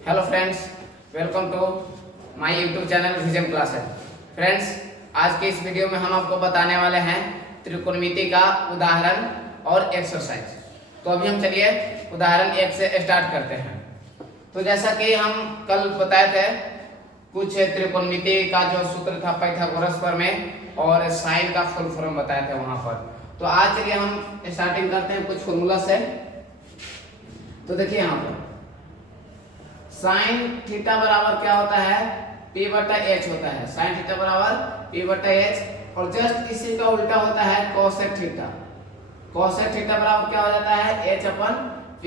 Hello friends, welcome to my YouTube channel vision classes. Friends, आज के इस video में हम आपको बताने वाले हैं त्रिकोणमिति का उदाहरण और एक्सरसाइज। तो अभी हम चलिए उदाहरण 1 से स्टार्ट करते हैं। तो जैसा कि हम कल बताए थे, कुछ त्रिकोणमिति का जो सूत्र था पाइथागोरस पर में और साइन का फुल फॉर्म बताए थे वहां पर। तो आज चलिए हम स्टार्टिंग करते हैं कुछ फॉर्मूला से। तो देखिए यहाँ पर साइन थीटा बराबर क्या होता है, p बटा h होता है। साइन थीटा बराबर p बटा h और जस्ट इसी का उल्टा होता है कोसेक थीटा। कोसेक थीटा बराबर क्या हो जाता है, h अपन p।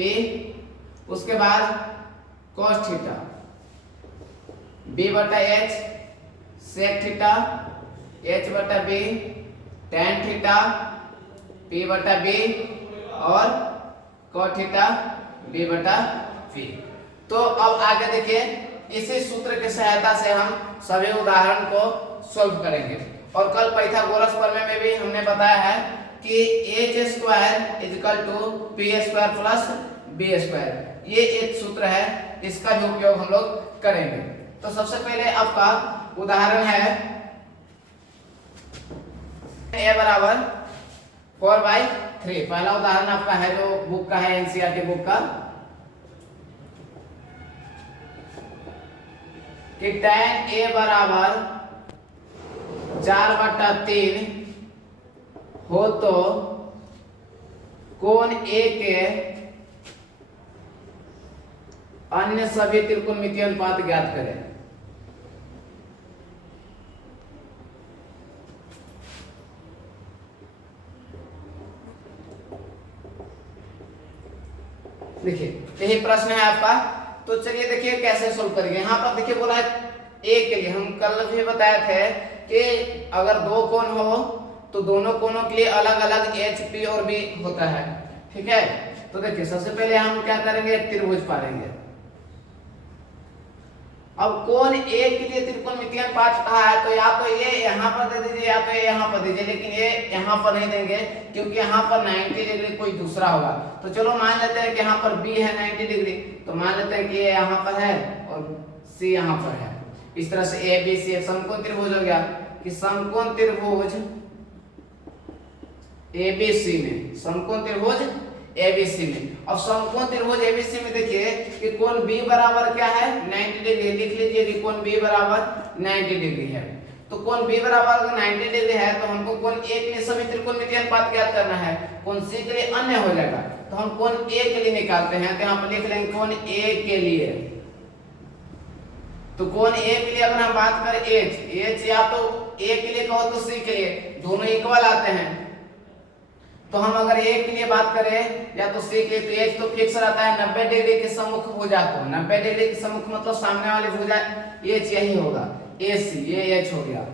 उसके बाद कोस थीटा b बटा h, सेक थीटा h बटा b, tan थीटा p बटा b और cot थीटा b बटा v। तो अब आगे देखिए, इसी सूत्र की सहायता से हम सभी उदाहरण को सॉल्व करेंगे। और कल पाइथागोरस प्रमेय में भी हमने बताया है कि h square equal to p square plus b square, ये एक सूत्र है, इसका भी उपयोग हम लोग करेंगे। तो सबसे पहले आपका उदाहरण है a बराबर 4/3। पहला उदाहरण आपका है जो बुक का है, एनसीईआरटी बुक का, कि tan a बराबर 4/3 हो तो कोण a के अन्य सभी त्रिकोणमितीय अनुपात ज्ञात करें। देखिए यही प्रश्न है आपका। तो चलिए देखिए कैसे सोल्व करेंगे। यहाँ पर देखिए बोला है ए के लिए, हम कल भी बताए थे कि अगर दो कोण हो तो दोनों कोणों के लिए अलग अलग एच पी और बी होता है, ठीक है। तो देखिए सबसे पहले हम क्या करेंगे, त्रिभुज पालेंगे। अब कोण ए के लिए त्रिकोणमितीय अनुपात कहा है, तो या तो ये यहाँ पर दे दीजिए या तो ये यहाँ पर दीजिए, लेकिन ये यहाँ पर नहीं देंगे क्योंकि यहाँ पर 90 डिग्री कोई दूसरा होगा। तो चलो मान लेते हैं कि यहाँ पर बी है 90 डिग्री, तो मान लेते हैं कि ये यहाँ पर है और सी यहाँ पर है। इस तरह से ए बी सी समकोण त्रिभुज हो गया कि समकोण त्रिभुज एबीसी में, समकोण त्रिभुज एबीसी में। अब समकोण त्रिभुज एबीसी में देखिए कि कोण बी बराबर क्या है, 90 डिग्री। लिख लीजिए कि कोण बी बराबर 90 डिग्री है। तो कोण बी बराबर 90 डिग्री है तो हमको कोण ए के लिए सभी त्रिकोणमितीय अनुपात ज्ञात करना है। कोण सी के लिए अन्य हो जाएगा, तो हम कोण ए के लिए निकालते हैं। तो यहाँ पर लिख लेंगे कोण ए के लिए। तो कोण ए के लिए अगर हम बात करें एच या तो ए के लिए कहो तो सी के लिए, दोनों इक्वल आते हैं। तो हम अगर ए के लिए बात करें या तो सी के लिए, तो एच तो फिक्स रहता है 90 डिग्री के सम्मुख भुजा को। 90 डिग्री के सम्मुख मतलब सामने वाली भुजा एच यही होगा, एसी, ये एच हो गया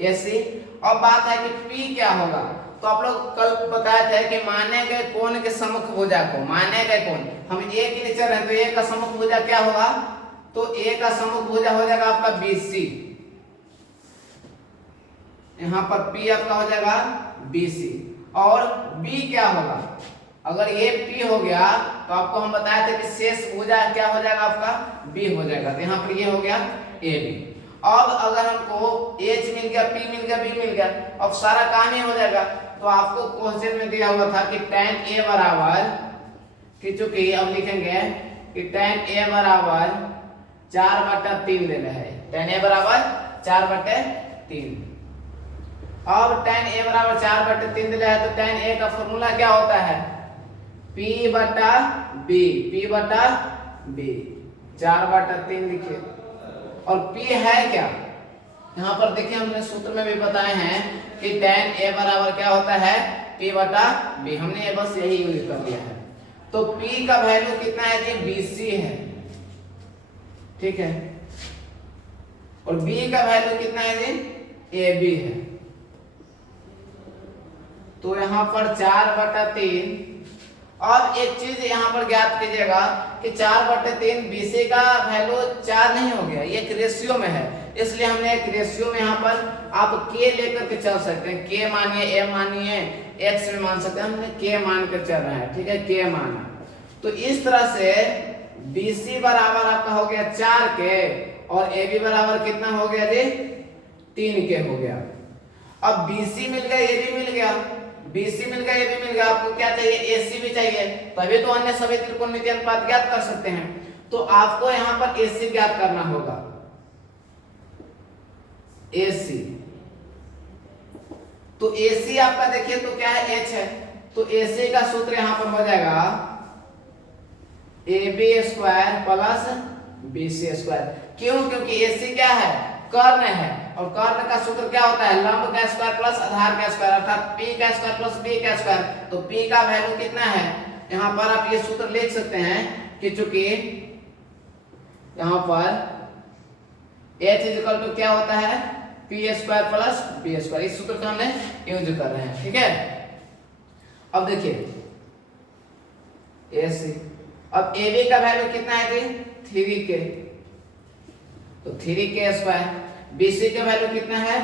एसी। अब बात है कि पी क्या होगा। तो आप लोग कल बताए थे कि माने गए कोण के सम्मुख भुजा को, माने गए कोण, हम ए के लिए चल रहे हैं तो ए का सम्मुख भुजा क्या होगा, तो ए का सम्मुख भुजा हो जाएगा आपका बीसी। यहाँ पर पी आपका हो जाएगा बीसी। और बी क्या होगा, अगर ये P हो गया तो आपको हम बताए थे कि शेष भुजा क्या हो जाएगा आपका, B हो जाएगा। तो यहाँ पर ये हो गया AB। अब अगर हमको H मिल गया, P मिल गया, B मिल गया, अब सारा काम ही हो जाएगा। तो आपको क्वेश्चन में दिया हुआ था कि tan A बराबर, कि चूंकि अब लिखेंगे कि tan A बराबर 4/3 ले रहे हैं। tan A बराबर 4/3। अब tan a बराबर 4/3 दिया है तो tan a का फॉर्मूला क्या होता है, p बटा b, p बटा b, 4/3 लिखिए। और p है क्या, यहाँ पर देखिए हमने सूत्र में भी बताए हैं कि tan a बराबर क्या होता है, p बटा b। हमने ये बस यही यूज कर लिया है। तो p का वैल्यू कितना है जी, bc है, ठीक है। और b का वैल्यू कितना है जी, ab है। तो यहाँ पर 4/3। और एक चीज यहाँ पर ज्ञात कीजिएगा कि 4/3 बीसी का वैल्यू 4 नहीं हो गया, ये एक रेशियो में है, इसलिए हमने एक रेशियो में यहाँ पर आप k लेकर के चल सकते हैं। k मानिए, m मानिए, x में मान सकते हैं, हमने k मान कर चल रहा है, ठीक है, k माना। तो इस तरह से BC बराबर आपका हो गया 4 के और AB बराबर कितना हो गया जी 3 के हो गया। अब BC मिल गया AB मिल गया, BC मिल गया AB मिल गया, आपको क्या चाहिए AC भी चाहिए, तभी तो अन्य सभी त्रिकोणमितीय अनुपात ज्ञात कर सकते हैं। तो आपको यहाँ पर AC ज्ञात करना होगा, AC। तो AC आपका देखिए तो क्या है H है, तो AC का सूत्र यहाँ पर हो जाएगा AB square plus BC square. क्यों? क्योंकि AC क्या है कर्ण है, और कर्ण का सूत्र क्या होता है लंब का स्क्वायर प्लस आधार का स्क्वायर, अर्थात P का स्क्वायर प्लस B का स्क्वायर। तो P का वैल्यू कितना है, यहाँ पर आप ये सूत्र लिख सकते हैं कि चूंकि यहाँ पर H इक्वल टू क्या होता है P square plus B square, इस सूत्र का हमने यूज कर रहे हैं, ठीक है। अब देखिए AC, अब AB का वैल्यू कितना है जी 3k, तो 3k स्क्वायर, BC का वैल्यू कितना है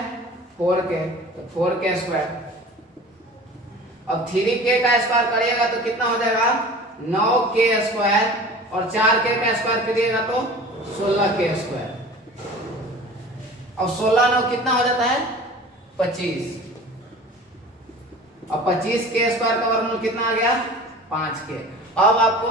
4k, तो 4k स्क्वायर। अब 3k का स्क्वायर करिएगा तो कितना हो जाएगा 9k स्क्वायर, और 4k का स्क्वायर करिएगा तो 16k स्क्वायर। अब 16 9 कितना हो जाता है 25, अब 25k स्क्वायर का वर्गमूल कितना आ गया 5k। अब आपको